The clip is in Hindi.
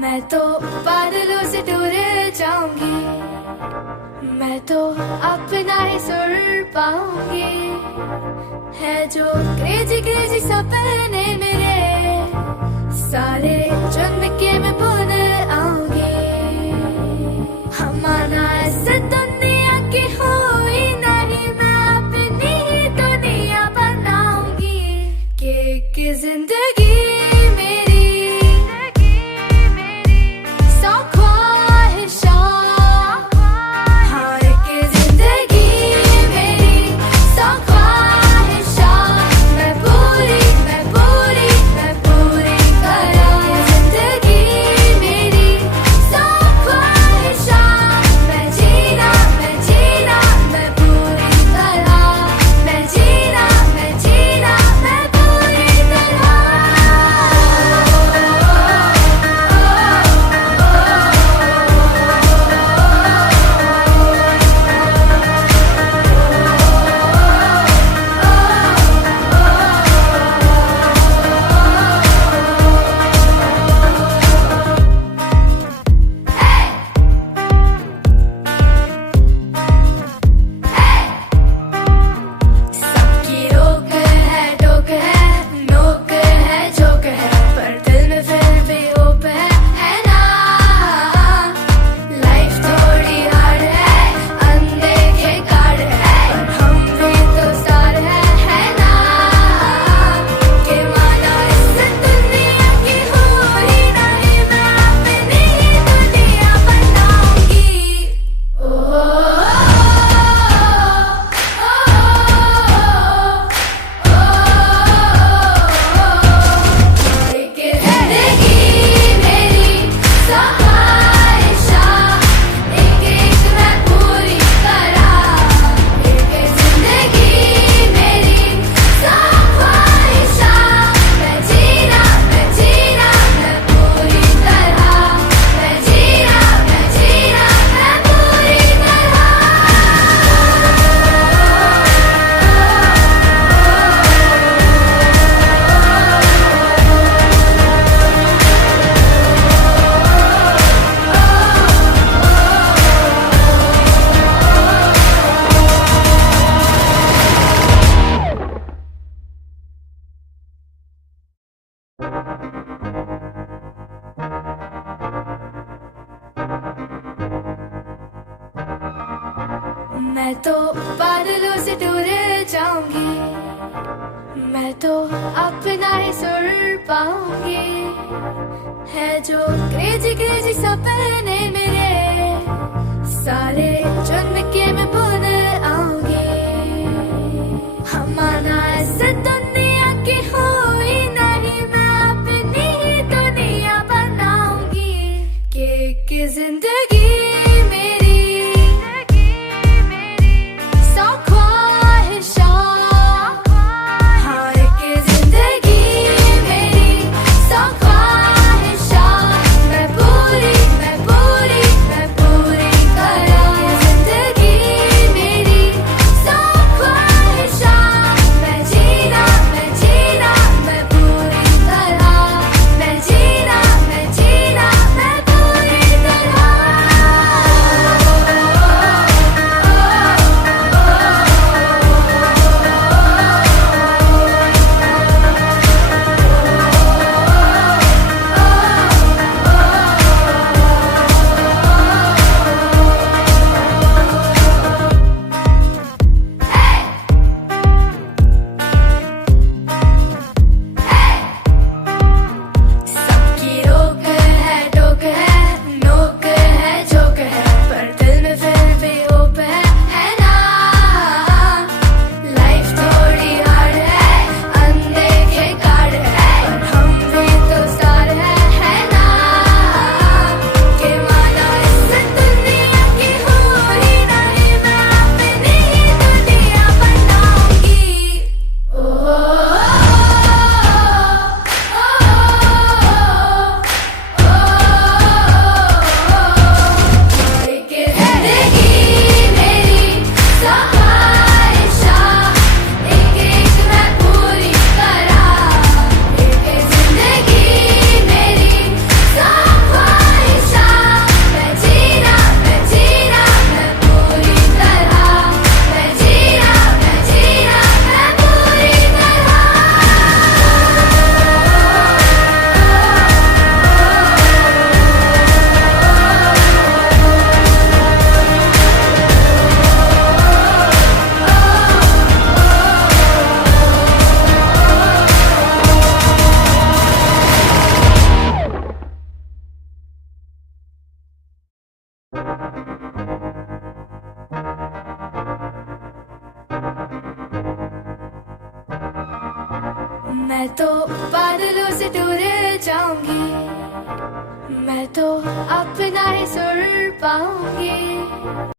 मैं तो बादलों से दूर जाऊंगी, मैं तो अपना ही सुर पाऊंगी। है जो क्रेजी क्रेजी सपने मेरे, सारे चुन के मैं भूल आऊंगी। हमारा ऐसे दुनिया की हुई नहीं, मैं अपनी ही दुनिया बनाऊंगी। कि जिंदगी मैं तो बादलों से दूर जाऊंगी, मैं तो अपना ही सुर पाऊंगी। है जो क्रेजी क्रेजी सपने मेरे, सारे चुन के मैं भूल आऊंगी। हमारा ऐसे दुनिया की हुई नहीं, मैं अपनी ही दुनिया बनाऊंगी। कि जिंदगी मैं तो बादलों से दूर जाऊंगी, मैं तो अपना ही सुर पाऊंगी।